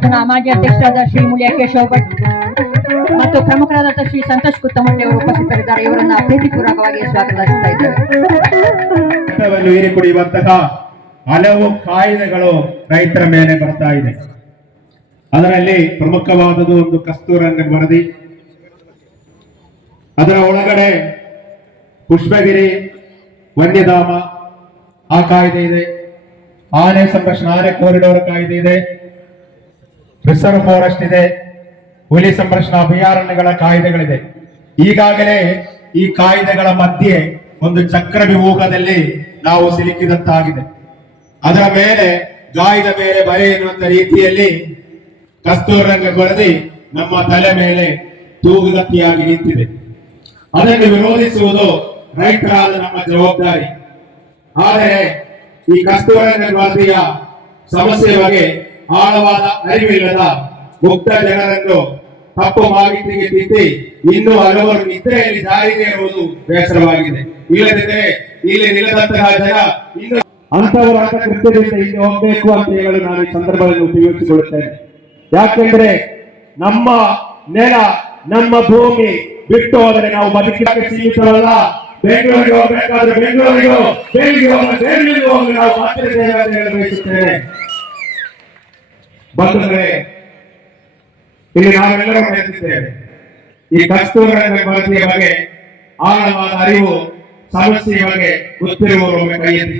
ತಾಲೂಕಿನ ಮಾಜಿ ಅಧ್ಯಕ್ಷರಾದ ಶ್ರೀ ಮುಳಿಯ ಕೇಶವ ಭಟ್ ಮತ್ತು ಪ್ರಮುಖರಾದ ಶ್ರೀ ಸಂತೋಷ್ ಕುತ್ತಮಟ್ಟಿ ಅವರು ಉಪಸ್ಥಿತರಿದ್ದಾರೆ. ಇವರನ್ನ ಪ್ರೀತಿಪೂರ್ವಕವಾಗಿ ಸ್ವಾಗತಿಸ್ತಾ ಇದ್ದಾರೆ. ಹೀರಿ ಕುಡಿಯುವಂತಹ ಹಲವು ಕಾಯ್ದೆಗಳು ರೈತರ ಮೇಲೆ ಬರ್ತಾ ಇದೆ. ಅದರಲ್ಲಿ ಪ್ರಮುಖವಾದದ್ದು ಒಂದು ಕಸ್ತೂರಂಗನ್ ವರದಿ. ಅದರ ಒಳಗಡೆ ಪುಷ್ಪಗಿರಿ ವನ್ಯಧಾಮ ಆ ಕಾಯ್ದೆ ಇದೆ, ಆನೆ ಸಂರಕ್ಷಣಾ ಆನೆ ಕಾರಿಡಾರ್ ಕಾಯ್ದೆ ಇದೆ, ರಿಸರ್ವ್ ಫಾರೆಸ್ಟ್ ಇದೆ, ಹುಲಿ ಸಂರಕ್ಷಣಾ ಅಭಯಾರಣ್ಯಗಳ ಕಾಯ್ದೆಗಳಿದೆ. ಈಗಾಗಲೇ ಈ ಕಾಯ್ದೆಗಳ ಮಧ್ಯೆ ಒಂದು ಚಕ್ರವ್ಯೂಹದಲ್ಲಿ ನಾವು ಸಿಲುಕಿದಂತಾಗಿದೆ. ಅದರ ಮೇಲೆ ಗಾಯದ ಮೇಲೆ ಬರೆ ಎನ್ನುವಂತ ರೀತಿಯಲ್ಲಿ ಕಸ್ತೂರಂಗನ್ ವರದಿ ನಮ್ಮ ತಲೆ ಮೇಲೆ ತೂಗುಗತಿಯಾಗಿ ನಿಂತಿದೆ. ಅದನ್ನು ವಿರೋಧಿಸುವುದು ರೈತರಾದ ನಮ್ಮ ಜವಾಬ್ದಾರಿ. ಆದರೆ ಈ ಕಸ್ತೂರಂಗನ್ ವರದಿಯ ಸಮಸ್ಯೆ ಬಗ್ಗೆ ಆಳವಾದ ಅರಿವಿಲ್ಲದ ಮುಕ್ತ ಜನರನ್ನು ತಪ್ಪು ಮಾಹಿತಿಗೆ ತಿದ್ದಿ ಇನ್ನೂ ಹಲವರು ನಿದ್ರೆಯಲ್ಲಿ ಜಾರಿಗೆ ಇರುವುದು ಬೇಸರವಾಗಿದೆ. ಇಲ್ಲದಿದ್ದರೆ ಇಲ್ಲಿ ನಿಲ್ಲದಂತಹ ಜನ ಇನ್ನು ಅಂತವರ ಕೃತ್ಯದಿಂದ ಇಲ್ಲಿ ಹೋಗಬೇಕು ಅಂತ ಹೇಳಲು ನಾನು ಈ ಸಂದರ್ಭದಲ್ಲಿ ಉಪಯೋಗಿಸಿಕೊಳ್ಳುತ್ತೇನೆ. ಯಾಕೆಂದ್ರೆ ನಮ್ಮ ನೆಲ ನಮ್ಮ ಭೂಮಿ ಬಿಟ್ಟು ಹೋದರೆ ನಾವು ಬದುಕಕ್ಕೆ ಸೀಮಿತವಲ್ಲ. ಬೆಂಗಳೂರಿಗೆ ಹೋಗಬೇಕಾದ್ರೆ ಬೆಂಗಳೂರಿಗೆ ಹೋಗಿ ನಾವು ಮಾತಾಡಿದ್ದೇವೆ ಅಂತ ಹೇಳಿ ಬಯಸುತ್ತೇನೆ. ಬಂಧುಗಳೇ, ಇಲ್ಲಿ ನಾವೆಲ್ಲರೂ ಬಯಸುತ್ತೇವೆ ಈ ಕಸ್ತೂರಂಗನ್ ವರದಿಯ ಬಗ್ಗೆ ಆಳವಾದ ಅರಿವು, ಸಮಸ್ಯೆಯ ಬಗ್ಗೆ ಗೊತ್ತಿರುವವರು ಕೈ ಎತ್ತಿ.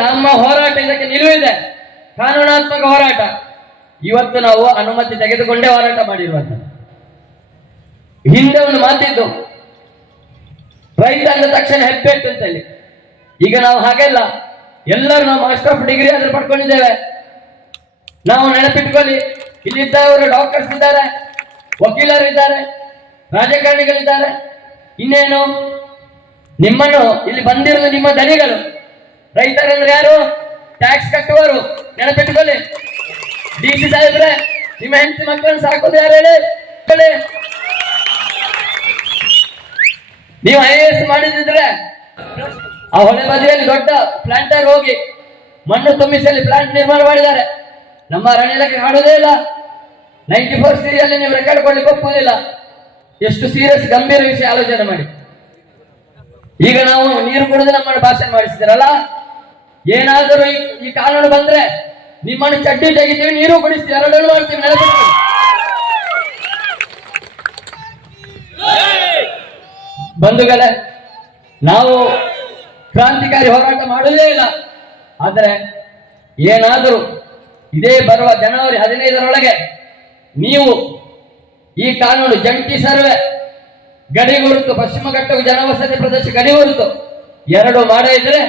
ನಮ್ಮ ಹೋರಾಟ ಇದಕ್ಕೆ ನಿಲುವಿದೆ, ಕಾನೂನಾತ್ಮಕ ಹೋರಾಟ. ಇವತ್ತು ನಾವು ಅನುಮತಿ ತೆಗೆದುಕೊಂಡೇ ಹೋರಾಟ ಮಾಡಿರುವಂತ. ಹಿಂದೆ ಒಂದು ಮಾತಿದ್ದು, ರೈತ ಅಂದ ತಕ್ಷಣ ಹೆಪ್ಪೆಟ್ಟು ಅಂತ ಹೇಳಿ. ಈಗ ನಾವು ಹಾಗೆಲ್ಲ, ಎಲ್ಲರೂ ನಾವು ಮಾಸ್ಟರ್ ಆಫ್ ಡಿಗ್ರಿ ಆದ್ರೂ ಪಡ್ಕೊಂಡಿದ್ದೇವೆ. ನಾವು ನೆನಪಿಟ್ಕೊಳ್ಳಿ, ಇಲ್ಲಿದ್ದವರು ಡಾಕ್ಟರ್ಸ್ ಇದ್ದಾರೆ, ವಕೀಲರು ಇದ್ದಾರೆ, ರಾಜಕಾರಣಿಗಳಿದ್ದಾರೆ. ಇನ್ನೇನು, ನಿಮ್ಮನ್ನು ಇಲ್ಲಿ ಬಂದಿರೋದು ನಿಮ್ಮ ದನಿಗಳು. ರೈತರಂದ್ರೆ ಯಾರು? ಟ್ಯಾಕ್ಸ್ ಕಟ್ಟುವರು. ನೆನಪಿಟ್ಟುಕೊಳ್ಳಿ. ಡಿ.ಸಿ ಸಾಹೇಬ್ರೆ, ನಿಮ್ಮ ಹೆಂಡತಿ ಮಕ್ಕಳನ್ನು ಸಾಕೋದು ಯಾರು ಹೇಳಿ? ನೀವು IAS ಮಾಡಿದ್ರೆ ಆ ಹೊಳೆ ಬದಿಯಲ್ಲಿ ದೊಡ್ಡ ಪ್ಲಾಂಟರ್ ಹೋಗಿ ಮಣ್ಣು ತುಂಬಿಸಲಿ ಪ್ಲಾಂಟ್ ನಿರ್ಮಾಣ ಮಾಡಿದ್ದಾರೆ. ನಮ್ಮ ಅರಣ್ಯ ಇಲಾಖೆ ಕಾಣೋದೇ ಇಲ್ಲ. 94 ಸೀರಿಯಲ್ಲಿ ನೀವು ರೆಕಾರ್ಡ್ ಕೊಡ್ಲಿಕ್ಕೆ ಒಪ್ಪುವುದಿಲ್ಲ. ಎಷ್ಟು ಸೀರಿಯಸ್ ಗಂಭೀರ ವಿಷಯ ಆಲೋಚನೆ ಮಾಡಿ. ಈಗ ನಾವು ನೀರು ಕುಡಿದು ನಮ್ಮನ್ನು ಭಾಷಣ ಮಾಡಿಸ್ತೀರಲ್ಲ, ಏನಾದರೂ ಈ ಕಾನೂನು ಬಂದ್ರೆ ನಿಮ್ಮನ್ನು ಚಡ್ಡಿ ತೆಗಿತೀವಿ, ನೀರು ಕುಡಿಸ್ತೀವಿ, ಎರಡನ್ನು ಮಾಡ್ತೀವಿ. ನೆನಪಿಟ್ಟು ಬಂಧುಗಳೇ, ನಾವು ಕ್ರಾಂತಿಕಾರಿ ಹೋರಾಟ ಮಾಡುವುದೇ ಇಲ್ಲ. ಆದರೆ ಏನಾದರೂ ಇದೇ ಬರುವ ಜನವರಿ 15ರೊಳಗೆ ನೀವು ಈ ಕಾನೂನು ಜಂಟಿ ಸರ್ವೆ, ಗಡಿ ಗುರುತು, ಪಶ್ಚಿಮ ಘಟ್ಟವು ಜನವಸತಿ ಪ್ರದೇಶ ಗಡಿ ಗುರುತು ಎರಡು ಮಾಡೇ ಇದ್ರೆ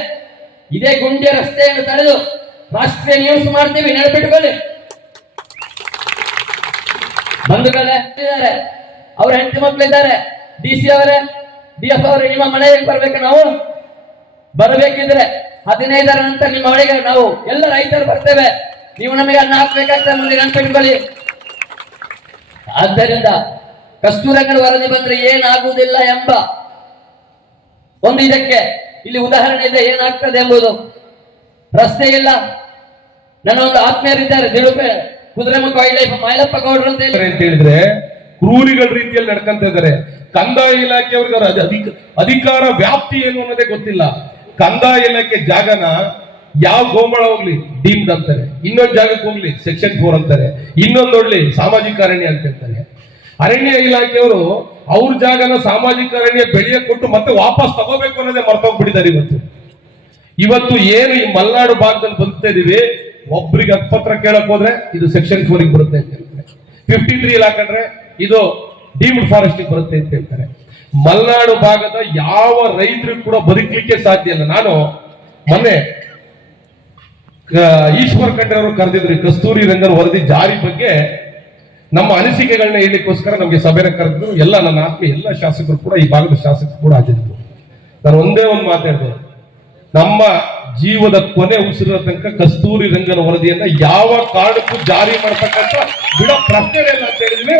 ಇದೇ ಗುಂಡಿಯ ರಸ್ತೆಯನ್ನು ತಡೆದು ರಾಷ್ಟ್ರೀಯ ನ್ಯೂಸ್ ಮಾಡ್ತೀವಿ. ನೆನಪಿಟ್ಟುಕೊಳ್ಳಿ. ಬಂಧುಗಳೇ ಇದ್ದಾರೆ, ಅವ್ರ ಹೆಂಡತಿ ಮಕ್ಕಳಿದ್ದಾರೆ. DC ಅವರೇ, DF ಅವರೇ, ನಿಮ್ಮ ಮನೆಗೆ ಬರ್ಬೇಕು. ನಾವು ಬರಬೇಕಿದ್ರೆ 15ರ ನಂತರ ನಿಮ್ಮ ಮನೆಗೆ ನಾವು ಎಲ್ಲ ರೈತರು ಬರ್ತೇವೆ. ನೀವು ನಮಗೆ ಅನ್ನ ಹಾಕ್ಬೇಕಾಗ್ತದೆ ಮುಂದೆ, ನೆನಪಿಟ್ಕೊಳ್ಳಿ. ಆದ್ದರಿಂದ ಕಸ್ತೂರಂಗನ್ ವರದಿ ಬಂದ್ರೆ ಏನಾಗುವುದಿಲ್ಲ ಎಂಬ ಒಂದು ಇದಕ್ಕೆ ಇಲ್ಲಿ ಉದಾಹರಣೆ ಇದೆ, ಏನಾಗ್ತದೆ ಎಂಬುದು. ರಸ್ತೆ ಇಲ್ಲ. ನನ್ನ ಒಂದು ಆತ್ಮೀಯರಿದ್ದಾರೆ, ದಿಡುಪೆ ಕುದುರೆಮುಖ ವೈಲ್ಡ್ ಮೈಲಪ್ಪ ಗೌಡ್ರು ಅಂತ ಹೇಳಿದ್ರೆ ಕ್ರೂರಿಗಳ ರೀತಿಯಲ್ಲಿ ನಡ್ಕೊಂತ ಇದ್ದಾರೆ. ಕಂದಾಯ ಇಲಾಖೆಯವ್ರಿಗೆ ಅಧಿಕಾರ ವ್ಯಾಪ್ತಿ ಏನು ಅನ್ನೋದೇ ಗೊತ್ತಿಲ್ಲ. ಕಂದಾಯ ಇಲಾಖೆ ಜಾಗನ ಯಾವ ಗೋಮಾಳ ಹೋಗ್ಲಿ ಡೀಮ್ಡ್ ಅಂತಾರೆ, ಇನ್ನೊಂದು ಜಾಗಕ್ಕೆ ಹೋಗ್ಲಿ ಸೆಕ್ಷನ್ 4 ಅಂತಾರೆ, ಇನ್ನೊಂದು ನೋಡ್ಲಿ ಸಾಮಾಜಿಕ ಅರಣ್ಯ ಅಂತ ಹೇಳ್ತಾರೆ. ಅರಣ್ಯ ಇಲಾಖೆಯವರು ಅವ್ರ ಜಾಗನ ಸಾಮಾಜಿಕ ಅರಣ್ಯ ಬೆಳೆಯ ಕೊಟ್ಟು ಮತ್ತೆ ವಾಪಸ್ ತಗೋಬೇಕು ಅನ್ನೋದೇ ಮರ್ತೋಗ್ಬಿಟ್ಟಿದ್ದಾರೆ. ಇವತ್ತು ಏನು ಈ ಮಲೆನಾಡು ಭಾಗದಲ್ಲಿ ಬದುಕ್ತಾ ಇದೀವಿ, ಒಬ್ರಿಗೆ ಹಕ್ಕುಪತ್ರ ಕೇಳಕ್ ಹೋದ್ರೆ ಇದು ಸೆಕ್ಷನ್ 4 ಬರುತ್ತೆ ಅಂತ ಹೇಳ್ತಾರೆ. 53 ಹಾಕೊಂಡ್ರೆ ಇದು ಡೀಮ್ಡ್ ಫಾರೆಸ್ಟ್ ಬರುತ್ತೆ ಅಂತ ಹೇಳ್ತಾರೆ. ಮಲೆನಾಡು ಭಾಗದ ಯಾವ ರೈತರಿಗೂ ಕೂಡ ಬದುಕಲಿಕ್ಕೆ ಸಾಧ್ಯ ಇಲ್ಲ. ನಾನು ಮೊನ್ನೆ ಈಶ್ವರ್ ಖಂಡ್ರೆ ಅವರು ಕರೆದಿದ್ರು ಕಸ್ತೂರಿ ರಂಗನ್ ವರದಿ ಜಾರಿ ಬಗ್ಗೆ ನಮ್ಮ ಅನಿಸಿಕೆಗಳನ್ನ ಹೇಳಲಿಕ್ಕೋಸ್ಕರ ನಮಗೆ ಸಭೆನ ಕರೆದಿದ್ರು. ಎಲ್ಲ ನನ್ನ ಆತ್ಮೀಯ ಎಲ್ಲ ಶಾಸಕರು ಕೂಡ, ಈ ಭಾಗದ ಶಾಸಕರು ಕೂಡ ಹಾಜರಿದ್ರು. ನಾನು ಒಂದೇ ಒಂದು ಮಾತಾಡಿದೆ, ನಮ್ಮ ಜೀವದ ಕೊನೆ ಉಸಿರ ತನಕ ಕಸ್ತೂರಿ ರಂಗನ್ ವರದಿಯನ್ನ ಯಾವ ಕಾರಣಕ್ಕೂ ಜಾರಿ ಮಾಡ್ತಕ್ಕಂಥ ಬಿಡೋ ಪ್ರಶ್ನೆ ಇಲ್ಲ ಅಂತ ಹೇಳಿದ್ವಿ.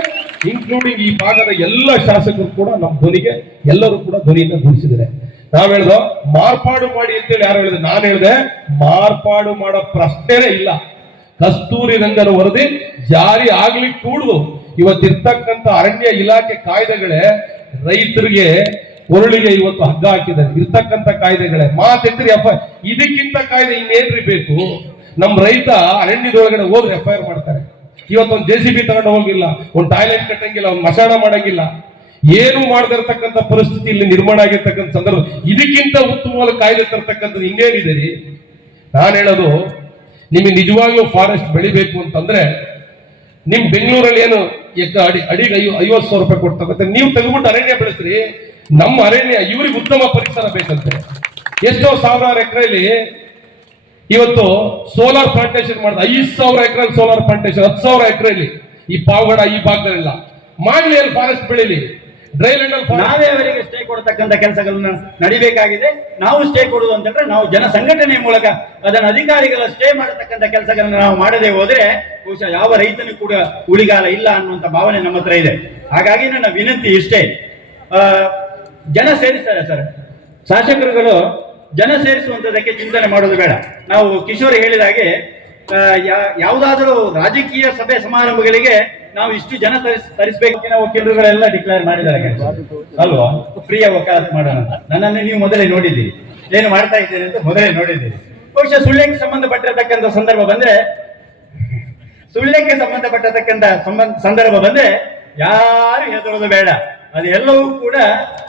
ಇನ್ಕ್ಲೂಡಿಂಗ್ ಈ ಭಾಗದ ಎಲ್ಲ ಶಾಸಕರು ಕೂಡ ನಮ್ಮ ಧ್ವನಿಗೆ ಎಲ್ಲರೂ ಕೂಡ ಧ್ವನಿಯನ್ನ ಗೂಡಿಸಿದ್ದಾರೆ. ನಾವ್ ಹೇಳ್ದೋ ಮಾರ್ಪಾಡು ಮಾಡಿ ಅಂತೇಳಿ ಯಾರು ಹೇಳಿದ್ರೆ, ನಾನು ಹೇಳಿದೆ ಮಾರ್ಪಾಡು ಮಾಡೋ ಪ್ರಶ್ನೆನೇ ಇಲ್ಲ. ಕಸ್ತೂರಿ ರಂಗನ ವರದಿ ಜಾರಿ ಆಗ್ಲಿಕ್ಕೆ ಕೂಡುದು ಇವತ್ತಿರ್ತಕ್ಕಂಥ ಅರಣ್ಯ ಇಲಾಖೆ ಕಾಯ್ದೆಗಳೇ ರೈತರಿಗೆ ಕೊರಳಿಗೆ ಇವತ್ತು ಹಗ್ಗ ಹಾಕಿದ್ದಾರೆ. ಇರ್ತಕ್ಕಂಥ ಕಾಯ್ದೆಗಳೇ ಮಾತೆಂದ್ರೆ ಇದಕ್ಕಿಂತ ಕಾಯ್ದೆ ಇನ್ನೇನ್ರಿ ಬೇಕು? ನಮ್ ರೈತ ಅರಣ್ಯದೊಳಗಡೆ ಹೋದ್ರೆ FIR ಮಾಡ್ತಾರೆ. ಇವತ್ತೊಂದು JCB ತಗೊಂಡು ಹೋಗಿಲ್ಲ, ಒಂದು ಟಾಯ್ಲೆಟ್ ಕಟ್ಟಂಗಿಲ್ಲ, ಒಂದು ಮಶಾಣ ಮಾಡಂಗಿಲ್ಲ, ಏನು ಮಾಡದಿರ್ತಕ್ಕಂಥ ಪರಿಸ್ಥಿತಿ ಇಲ್ಲಿ ನಿರ್ಮಾಣ ಆಗಿರ್ತಕ್ಕಂಥ ಸಂದರ್ಭ. ಇದಕ್ಕಿಂತ ಉತ್ತಮವಾದ ಕಾಯ್ದೆ ತರ್ತಕ್ಕಂಥದ್ದು ಇನ್ನೇನಿದೆ ರೀ? ನಾನು ಹೇಳೋದು, ನಿಮಗೆ ನಿಜವಾಗ್ಲೂ ಫಾರೆಸ್ಟ್ ಬೆಳಿಬೇಕು ಅಂತಂದ್ರೆ ನಿಮ್ ಬೆಂಗಳೂರಲ್ಲಿ ಏನು ಅಡಿಗೆ 50,000 ರೂಪಾಯಿ ಕೊಡ್ತಕ್ಕಂಥ ನೀವು ತೆಗೆದ್ಬಿಟ್ಟು ಅರಣ್ಯ ಬೆಳೆಸ್ರಿ. ನಮ್ಮ ಅರಣ್ಯ ಇವ್ರಿಗೆ ಉತ್ತಮ ಪರಿಸರ ಬೇಕಂತೆ. ಎಷ್ಟೋ ಸಾವಿರಾರು ಎಕರೆಯಲ್ಲಿ ಇವತ್ತು ಸೋಲಾರ್ ಪ್ಲಾಂಟೇಶನ್ ಮಾಡಿದ 5,000 ಎಕರೆ ಸೋಲಾರ್ ಪ್ಲಾಂಟೇಶನ್, 10,000 ಎಕರೆಯಲ್ಲಿ ಈ ಪಾವಗಡ ಈ ಭಾಗದಲ್ಲೆಲ್ಲ ಮಾಡ್ಲಿ, ಅಲ್ಲಿ ಫಾರೆಸ್ಟ್ ಬೆಳೀಲಿ. ಡ್ರೈಲ್ಯಾಂಡ್ ಅಲ್ಲಿ ನಾವೇ ಅವರಿಗೆ ಸ್ಟೇ ಕೊಡ್ತಕ್ಕಂಥ ಕೆಲಸಗಳನ್ನ ನಡಿಬೇಕಾಗಿದೆ. ನಾವು ಸ್ಟೇ ಕೊಡುವುದು ಅಂತಂದ್ರೆ ನಾವು ಜನ ಸಂಘಟನೆ ಮೂಲಕ ಅದನ್ನ ಅಧಿಕಾರಿಗಳ ಸ್ಟೇ ಮಾಡತಕ್ಕಂಥ ಕೆಲಸಗಳನ್ನ ನಾವು ಮಾಡದೆ ಹೋದ್ರೆ ಬಹುಶಃ ಯಾವ ರೈತನಿಗೂ ಕೂಡ ಉಳಿಗಾಲ ಇಲ್ಲ ಅನ್ನುವಂಥ ಭಾವನೆ ನಮ್ಮ ಹತ್ರ ಇದೆ. ಹಾಗಾಗಿ ನನ್ನ ವಿನಂತಿ ಇಷ್ಟೇ, ಜನ ಸೇರಿಸ್ತಾರೆ ಸರ್, ಶಾಸಕರುಗಳು ಜನ ಸೇರಿಸುವಂತದಕ್ಕೆ ಚಿಂತನೆ ಮಾಡೋದು ಬೇಡ. ನಾವು ಕಿಶೋರ್ ಹೇಳಿದ ಹಾಗೆ ಯಾವುದಾದರೂ ರಾಜಕೀಯ ಸಭೆ ಸಮಾರಂಭಗಳಿಗೆ ನಾವು ಇಷ್ಟು ಜನ ತರಿಸಬೇಕು. ವಕೀಲರುಗಳೆಲ್ಲ ಡಿಕ್ಲೇರ್ ಮಾಡಿದ್ದಾರೆ ಅಲ್ವಾ, ಫ್ರೀಯ ವಕಾಲತ್ ಮಾಡೋಣ ಅಂತ. ನನ್ನನ್ನು ನೀವು ಮೊದಲೇ ನೋಡಿದ್ದೀರಿ, ಏನು ಮಾಡ್ತಾ ಇದ್ದೇನೆ ಅಂತ ಮೊದಲೇ ನೋಡಿದ್ದೀರಿ. ಬಹುಶಃ ಸುಳ್ಯಕ್ಕೆ ಸಂಬಂಧಪಟ್ಟಿರತಕ್ಕಂಥ ಸಂದರ್ಭ ಬಂದ್ರೆ ಸಂದರ್ಭ ಬಂದ್ರೆ ಯಾರು ಹೆದರೋದು ಬೇಡ. ಅದು ಎಲ್ಲವೂ ಕೂಡ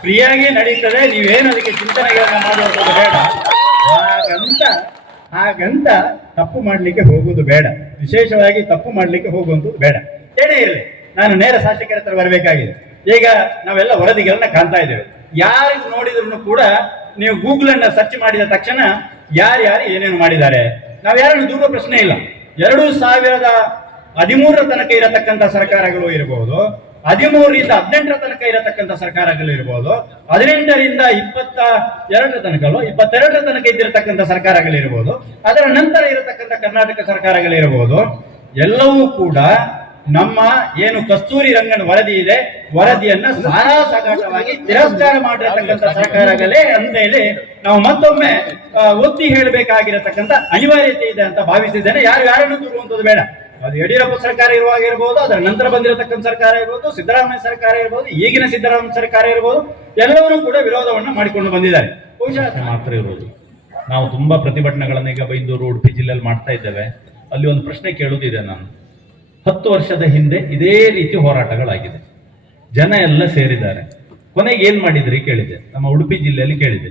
ಫ್ರೀಯಾಗಿ ನಡೀತದೆ. ನೀವೇನು ಅದಕ್ಕೆ ಚಿಂತನೆಗಳನ್ನ ಮಾಡುವಂಥದ್ದು ಬೇಡ. ಹಾಗಂತ ತಪ್ಪು ಮಾಡ್ಲಿಕ್ಕೆ ಹೋಗುವುದು ಬೇಡ, ವಿಶೇಷವಾಗಿ ತಪ್ಪು ಮಾಡ್ಲಿಕ್ಕೆ ಹೋಗುವಂಥದ್ದು ಬೇಡ. ಏನೇ ಇರಲಿ, ನಾನು ನೇರ ಶಾಸಕರ ಹತ್ರ ಬರಬೇಕಾಗಿದೆ. ಈಗ ನಾವೆಲ್ಲ ವರದಿಗಳನ್ನ ಕಾಣ್ತಾ ಇದ್ದೇವೆ. ಯಾರಿಗೂ ನೋಡಿದ್ರು ಕೂಡ ನೀವು ಗೂಗಲ್ ಅನ್ನ ಸರ್ಚ್ ಮಾಡಿದ ತಕ್ಷಣ ಯಾರ್ಯಾರು ಏನೇನು ಮಾಡಿದ್ದಾರೆ, ನಾವ್ ಯಾರನ್ನು ದೂರ ಪ್ರಶ್ನೆ ಇಲ್ಲ. 2013 ತನಕ ಇರತಕ್ಕಂಥ ಸರ್ಕಾರಗಳು ಇರಬಹುದು, 13ರಿಂದ 18 ತನಕ ಇರತಕ್ಕಂಥ ಸರ್ಕಾರಗಳು ಇರಬಹುದು, 18ರಿಂದ 22 ತನಕ 22 ತನಕ ಇದ್ದಿರತಕ್ಕಂಥ ಸರ್ಕಾರಗಳಿರಬಹುದು, ಅದರ ನಂತರ ಇರತಕ್ಕಂಥ ಕರ್ನಾಟಕ ಸರ್ಕಾರಗಳಿರಬಹುದು. ಎಲ್ಲವೂ ಕೂಡ ನಮ್ಮ ಏನು ಕಸ್ತೂರಿ ರಂಗನ್ ವರದಿ ಇದೆ, ವರದಿಯನ್ನ ಸಾರಾಸಗಟವಾಗಿ ತಿರಸ್ಕಾರ ಮಾಡಿರತಕ್ಕಂಥ ಸರ್ಕಾರಗಳೇ ಅಂತ ಹೇಳಿ ನಾವು ಮತ್ತೊಮ್ಮೆ ಒತ್ತಿ ಹೇಳಬೇಕಾಗಿರತಕ್ಕಂಥ ಅನಿವಾರ್ಯತೆ ಇದೆ ಅಂತ ಭಾವಿಸಿದ್ದೇನೆ. ಯಾರನ್ನು ದೂರುವಂಥದ್ದು ಬೇಡ. ಅದು ಯಡಿಯೂರಪ್ಪ ಸರ್ಕಾರ ಇರುವಾಗ ಇರಬಹುದು, ಅದರ ನಂತರ ಬಂದಿರತಕ್ಕಂಥ ಸರ್ಕಾರ ಇರಬಹುದು, ಸಿದ್ದರಾಮಯ್ಯ ಸರ್ಕಾರ ಇರಬಹುದು, ಈಗಿನ ಸಿದ್ದರಾಮಯ್ಯ ಸರ್ಕಾರ ಇರಬಹುದು, ಎಲ್ಲವನ್ನೂ ಕೂಡ ವಿರೋಧವನ್ನ ಮಾಡಿಕೊಂಡು ಬಂದಿದ್ದಾರೆ. ಬಹುಶಃ ಮಾತ್ರ ಇರೋದು. ನಾವು ತುಂಬಾ ಪ್ರತಿಭಟನೆಗಳನ್ನ ಈಗ ಬೈಂದೂರು, ಉಡುಪಿ ಜಿಲ್ಲೆಯಲ್ಲಿ ಮಾಡ್ತಾ ಇದ್ದೇವೆ. ಅಲ್ಲಿ ಒಂದು ಪ್ರಶ್ನೆ ಕೇಳುವುದಿದೆ. ನಾನು 10 ವರ್ಷದ ಹಿಂದೆ ಇದೇ ರೀತಿ ಹೋರಾಟಗಳಾಗಿದೆ, ಜನ ಎಲ್ಲ ಸೇರಿದ್ದಾರೆ. ಕೊನೆಗೆ ಏನ್ ಮಾಡಿದ್ರಿ ಕೇಳಿದೆ, ನಮ್ಮ ಉಡುಪಿ ಜಿಲ್ಲೆಯಲ್ಲಿ ಕೇಳಿದೆ.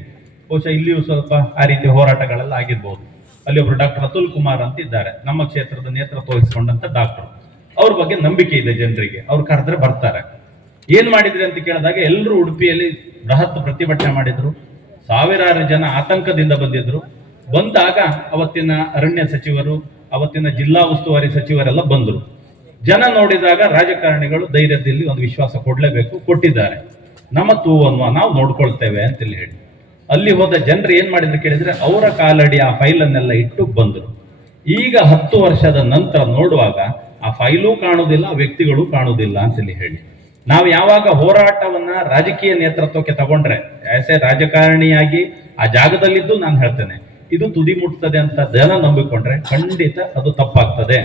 ಬಹುಶಃ ಇಲ್ಲಿಯೂ ಸ್ವಲ್ಪ ಆ ರೀತಿ ಹೋರಾಟಗಳೆಲ್ಲ ಆಗಿರ್ಬೋದು. ಅಲ್ಲಿ ಒಬ್ರು ಡಾಕ್ಟರ್ ಅತುಲ್ ಕುಮಾರ್ ಅಂತ ಇದ್ದಾರೆ, ನಮ್ಮ ಕ್ಷೇತ್ರದ ನೇತೃತ್ವ ವಹಿಸಿಕೊಂಡಂತ ಡಾಕ್ಟರ್. ಅವ್ರ ಬಗ್ಗೆ ನಂಬಿಕೆ ಇದೆ ಜನರಿಗೆ, ಅವ್ರು ಕರೆದ್ರೆ ಬರ್ತಾರೆ. ಏನ್ ಮಾಡಿದ್ರಿ ಅಂತ ಕೇಳಿದಾಗ ಎಲ್ಲರೂ ಉಡುಪಿಯಲ್ಲಿ ಬೃಹತ್ ಪ್ರತಿಭಟನೆ ಮಾಡಿದ್ರು. ಸಾವಿರಾರು ಜನ ಆತಂಕದಿಂದ ಬಂದಿದ್ರು. ಬಂದಾಗ ಅವತ್ತಿನ ಅರಣ್ಯ ಸಚಿವರು, ಅವತ್ತಿನ ಜಿಲ್ಲಾ ಉಸ್ತುವಾರಿ ಸಚಿವರೆಲ್ಲ ಬಂದ್ರು. ಜನ ನೋಡಿದಾಗ ರಾಜಕಾರಣಿಗಳು ಧೈರ್ಯದಲ್ಲಿ ಒಂದು ವಿಶ್ವಾಸ ಕೊಡ್ಲೇಬೇಕು, ಕೊಟ್ಟಿದ್ದಾರೆ. ನಮ್ಮ ತೂವನ್ನು ನಾವು ನೋಡ್ಕೊಳ್ತೇವೆ ಅಂತೇಳಿ ಹೇಳಿ ಅಲ್ಲಿ ಹೋದ ಜನರು ಏನ್ ಮಾಡಿದ್ರು ಕೇಳಿದ್ರೆ ಅವರ ಕಾಲಡಿ ಆ ಫೈಲನ್ನೆಲ್ಲ ಇಟ್ಟು ಬಂದ್ರು. ಈಗ 10 ವರ್ಷದ ನಂತರ ನೋಡುವಾಗ ಆ ಫೈಲು ಕಾಣುವುದಿಲ್ಲ, ವ್ಯಕ್ತಿಗಳು ಕಾಣುವುದಿಲ್ಲ ಅಂತೇಳಿ ಹೇಳಿ ನಾವು ಯಾವಾಗ ಹೋರಾಟವನ್ನ ರಾಜಕೀಯ ನೇತೃತ್ವಕ್ಕೆ ತಗೊಂಡ್ರೆ, ಆಸ್ ಎ ರಾಜಕಾರಣಿಯಾಗಿ ಆ ಜಾಗದಲ್ಲಿದ್ದು ನಾನು ಹೇಳ್ತೇನೆ, ಇದು ತುದಿ ಮುಟ್ತದೆ ಅಂತ ಜನ ನಂಬಿಕೊಂಡ್ರೆ ಖಂಡಿತ ಅದು ತಪ್ಪಾಗ್ತದೆ.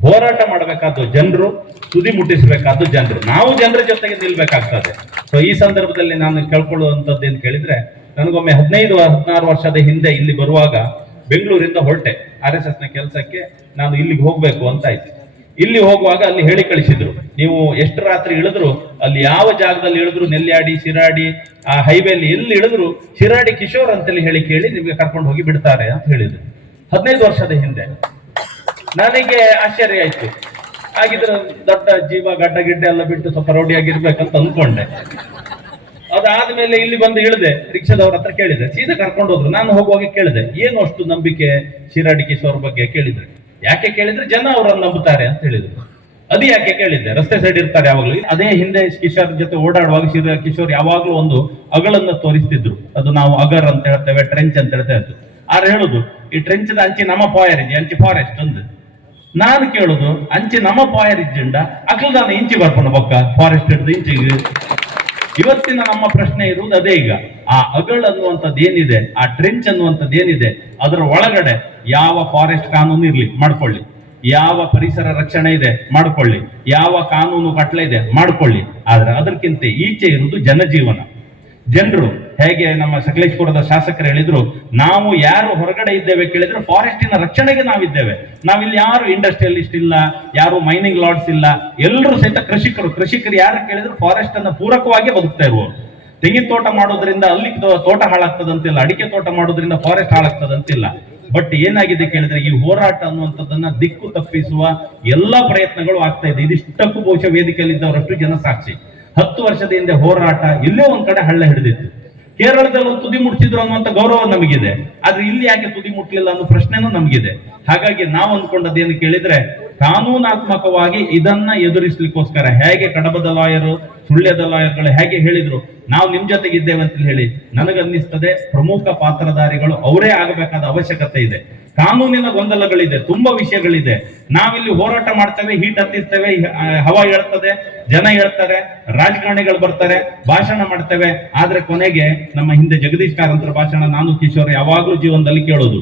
ಹೋರಾಟ ಮಾಡಬೇಕಾದ್ದು ಜನರು, ತುದಿ ಮುಟ್ಟಿಸಬೇಕಾದ್ದು ಜನರು. ನಾವು ಜನರ ಜೊತೆಗೆ ನಿಲ್ಬೇಕಾಗ್ತದೆ. ಸೊ ಈ ಸಂದರ್ಭದಲ್ಲಿ ನಾನು ಕೇಳ್ಕೊಳ್ಳುವಂಥದ್ದು ಏನ್ ಕೇಳಿದ್ರೆ, ನನಗೊಮ್ಮೆ 15-16 ವರ್ಷದ ಹಿಂದೆ ಇಲ್ಲಿ ಬರುವಾಗ ಬೆಂಗಳೂರಿಂದ ಹೊರಟೆ RSS ನ ಕೆಲಸಕ್ಕೆ. ನಾನು ಇಲ್ಲಿಗೆ ಹೋಗ್ಬೇಕು ಅಂತ ಆಯ್ತು. ಇಲ್ಲಿ ಹೋಗುವಾಗ ಅಲ್ಲಿ ಹೇಳಿ ಕಳಿಸಿದ್ರು, ನೀವು ಎಷ್ಟು ರಾತ್ರಿ ಇಳಿದ್ರು, ಅಲ್ಲಿ ಯಾವ ಜಾಗದಲ್ಲಿ ಇಳಿದ್ರು, ನೆಲ್ಯಾಡಿ, ಶಿರಾಡಿ, ಆ ಹೈವೇಲಿ ಎಲ್ಲಿ ಇಳಿದ್ರು ಶಿರಾಡಿ ಕಿಶೋರ್ ಅಂತೇಳಿ ಹೇಳಿ ಕೇಳಿ ನಿಮ್ಗೆ ಕರ್ಕೊಂಡು ಹೋಗಿ ಬಿಡ್ತಾರೆ ಅಂತ ಹೇಳಿದ್ರು. 15 ವರ್ಷದ ಹಿಂದೆ ನನಗೆ ಆಶ್ಚರ್ಯ ಆಯ್ತು. ಹಾಗಿದ್ರೆ ದೊಡ್ಡ ಜೀವ ಗಡ್ಡ ಗಿಡ್ಡೆ ಎಲ್ಲ ಬಿಟ್ಟು ಸ್ವಲ್ಪ ರೌಡಿಯಾಗಿರ್ಬೇಕಂತ ಅಂದ್ಕೊಂಡೆ. ಅದಾದ್ಮೇಲೆ ಇಲ್ಲಿ ಬಂದು ಇಳಿದೆ, ರಿಕ್ಷಾದವ್ರ ಹತ್ರ ಕೇಳಿದೆ, ಸೀದಾ ಕರ್ಕೊಂಡು ಹೋದ್ರು. ನಾನು ಹೋಗುವಾಗ ಕೇಳಿದೆ, ಏನು ಅಷ್ಟು ನಂಬಿಕೆ ಶಿರಾಡಿ ಕಿಶೋರ್ ಬಗ್ಗೆ ಕೇಳಿದ್ರೆ, ಯಾಕೆ ಕೇಳಿದ್ರೆ ಜನ ಅವರನ್ನು ನಂಬುತ್ತಾರೆ ಅಂತ ಹೇಳಿದ್ರು. ಅದು ಯಾಕೆ ಕೇಳಿದ್ದೆ, ರಸ್ತೆ ಸೈಡ್ ಇರ್ತಾರೆ ಯಾವಾಗ್ಲೂ. ಅದೇ ಹಿಂದೆ ಕಿಶೋರ್ ಜೊತೆ ಓಡಾಡುವಾಗ ಕಿಶೋರ್ ಯಾವಾಗ್ಲೂ ಒಂದು ಅಗಳನ್ನು ತೋರಿಸ್ತಿದ್ರು. ಅದು ನಾವು ಅಗರ್ ಅಂತ ಹೇಳ್ತೇವೆ, ಟ್ರೆಂಚ್ ಅಂತ ಹೇಳ್ತಾ ಇದ್ರು. ಆದ್ರೆ ಹೇಳುದು, ಈ ಟ್ರೆಂಚ್ ಅಂಚಿ ನಮ್ಮ ಪಾಯರ್ ಇದೆ, ಅಂಚಿ ಫಾರೆಸ್ಟ್ ಒಂದು. ನಾನು ಕೇಳುದು, ಅಂಚಿ ನಮ್ಮ ಪಾಯರ್ ಇದ್ದಿಂದ ಅಕ್ಲದಾನ ಇಂಚಿ ಬರ್ಕೊಂಡು ಬೊಕ್ಕ ಫಾರೆಸ್ಟ್ ಹಿಡಿದು ಇಂಚಿಗೆ. ಇವತ್ತಿನ ನಮ್ಮ ಪ್ರಶ್ನೆ ಇರುವುದು ಅದೇ. ಈಗ ಆ ಅಗಳ್ ಅನ್ನುವಂಥದ್ದು ಏನಿದೆ, ಆ ಟ್ರೆಂಚ್ ಅನ್ನುವಂಥದ್ದು ಏನಿದೆ, ಅದರ ಒಳಗಡೆ ಯಾವ ಫಾರೆಸ್ಟ್ ಕಾನೂನು ಇರ್ಲಿ ಮಾಡ್ಕೊಳ್ಳಿ, ಯಾವ ಪರಿಸರ ರಕ್ಷಣೆ ಇದೆ ಮಾಡ್ಕೊಳ್ಳಿ, ಯಾವ ಕಾನೂನು ಕಟ್ಲೆ ಇದೆ ಮಾಡ್ಕೊಳ್ಳಿ, ಆದ್ರೆ ಅದಕ್ಕಿಂತ ಈಚೆ ಇರುವುದು ಜನಜೀವನ. ಜನರು ಹೇಗೆ ನಮ್ಮ ಸಕಲೇಶ್ಪುರದ ಶಾಸಕರು ಹೇಳಿದ್ರು, ನಾವು ಯಾರು ಹೊರಗಡೆ ಇದ್ದೇವೆ ಕೇಳಿದ್ರೆ ಫಾರೆಸ್ಟಿನ ರಕ್ಷಣೆಗೆ ನಾವಿದ್ದೇವೆ. ನಾವಿಲ್ಲಿ ಯಾರು ಇಂಡಸ್ಟ್ರಿಯಲಿಸ್ಟ್ ಇಲ್ಲ, ಯಾರು ಮೈನಿಂಗ್ ಲಾರ್ಡ್ಸ್ ಇಲ್ಲ, ಎಲ್ಲರೂ ಸಹಿತ ಕೃಷಿಕರು ಯಾರು ಕೇಳಿದ್ರು ಫಾರೆಸ್ಟ್ ಅನ್ನ ಪೂರಕವಾಗಿ ಬದುಕ್ತಾ ಇರುವವರು. ತೆಂಗಿನ ತೋಟ ಮಾಡೋದ್ರಿಂದ ಅಲ್ಲಿ ತೋಟ ಹಾಳಾಗ್ತದಂತಿಲ್ಲ, ಅಡಿಕೆ ತೋಟ ಮಾಡೋದ್ರಿಂದ ಫಾರೆಸ್ಟ್ ಹಾಳಾಗ್ತದಂತಿಲ್ಲ. ಬಟ್ ಏನಾಗಿದೆ ಕೇಳಿದ್ರೆ ಈ ಹೋರಾಟ ಅನ್ನುವಂಥದ್ದನ್ನ ದಿಕ್ಕು ತಪ್ಪಿಸುವ ಎಲ್ಲಾ ಪ್ರಯತ್ನಗಳು ಆಗ್ತಾ ಇದೆ. ಇದಿಷ್ಟಕ್ಕೂ ಬಹುಶಃ ವೇದಿಕೆಯಲ್ಲಿ ಇದ್ದವರಷ್ಟು ಜನ ಸಾಕ್ಷಿ. 10 ವರ್ಷದ ಹಿಂದೆ ಹೋರಾಟ ಎಲ್ಲೋ ಒಂದ್ ಕಡೆ ಹಳ್ಳ ಹಿಡಿದಿತ್ತು. ಕೇರಳದಲ್ಲಿ ಒಂದು ತುದಿ ಮುಟ್ತಿದ್ರು ಅನ್ನುವಂತ ಗೌರವ ನಮಗಿದೆ, ಆದ್ರೆ ಇಲ್ಲಿ ಯಾಕೆ ತುದಿ ಮುಟ್ಲಿಲ್ಲ ಅನ್ನೋ ಪ್ರಶ್ನೆನೂ ನಮಗಿದೆ. ಹಾಗಾಗಿ ನಾವು ಅಂದ್ಕೊಂಡದ್ದೇನು ಕೇಳಿದ್ರೆ, ಕಾನೂನಾತ್ಮಕವಾಗಿ ಇದನ್ನ ಎದುರಿಸ್ಲಿಕ್ಕೋಸ್ಕರ ಹೇಗೆ ಕಡಬದ ಲಾಯರು, ಸುಳ್ಯದ ಲಾಯರ್ಗಳು ಹೇಗೆ ಹೇಳಿದ್ರು ನಾವು ನಿಮ್ ಜೊತೆಗೆ ಇದ್ದೇವೆ ಅಂತ ಹೇಳಿ, ನನಗನ್ನಿಸ್ತದೆ ಪ್ರಮುಖ ಪಾತ್ರಧಾರಿಗಳು ಅವರೇ ಆಗಬೇಕಾದ ಅವಶ್ಯಕತೆ ಇದೆ. ಕಾನೂನಿನ ಗೊಂದಲಗಳಿದೆ, ತುಂಬಾ ವಿಷಯಗಳಿದೆ. ನಾವಿಲ್ಲಿ ಹೋರಾಟ ಮಾಡ್ತೇವೆ, ಹೀಟ್ ಹತ್ತಿಸ್ತೇವೆ, ಹವಾ ಹೇಳ್ತದೆ, ಜನ ಹೇಳ್ತಾರೆ, ರಾಜಕಾರಣಿಗಳು ಬರ್ತಾರೆ, ಭಾಷಣ ಮಾಡ್ತೇವೆ. ಆದ್ರೆ ಕೊನೆಗೆ ನಮ್ಮ ಹಿಂದೆ ಜಗದೀಶ್ ಕಾರಂತರ ಭಾಷಣ ನಾನು ಕಿಶೋರ್ ಯಾವಾಗ್ಲೂ ಜೀವನದಲ್ಲಿ ಕೇಳೋದು,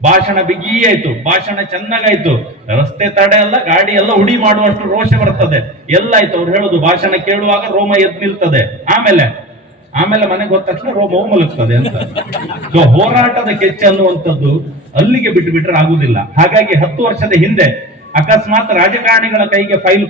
ಭಾಷಣ ಬಿಗಿ ಆಯ್ತು, ಭಾಷಣ ಚೆನ್ನಾಗಾಯ್ತು, ರಸ್ತೆ ತಡೆ ಅಲ್ಲ, ಗಾಡಿ ಎಲ್ಲ ಉಡಿ ಮಾಡುವಷ್ಟು ರೋಷ ಬರ್ತದೆ, ಎಲ್ಲ ಆಯ್ತು. ಅವ್ರು ಹೇಳೋದು ಭಾಷಣ ಕೇಳುವಾಗ ರೋಮ ಎದ್ದು ನಿಲ್ತದೆ, ಆಮೇಲೆ ಮನೆಗೆ ಹೋದ ತಕ್ಷಣ ರೋಮವು ಮಲಗ್ತದೆ ಅಂತ. ಸೊ ಹೋರಾಟದ ಕೆಚ್ಚ ಅನ್ನುವಂಥದ್ದು ಅಲ್ಲಿಗೆ ಬಿಟ್ಟು ಬಿಟ್ರೆ ಆಗುದಿಲ್ಲ. ಹಾಗಾಗಿ 10 ವರ್ಷದ ಹಿಂದೆ ಅಕಸ್ಮಾತ್ ರಾಜಕಾರಣಿಗಳ ಕೈಗೆ ಫೈಲ್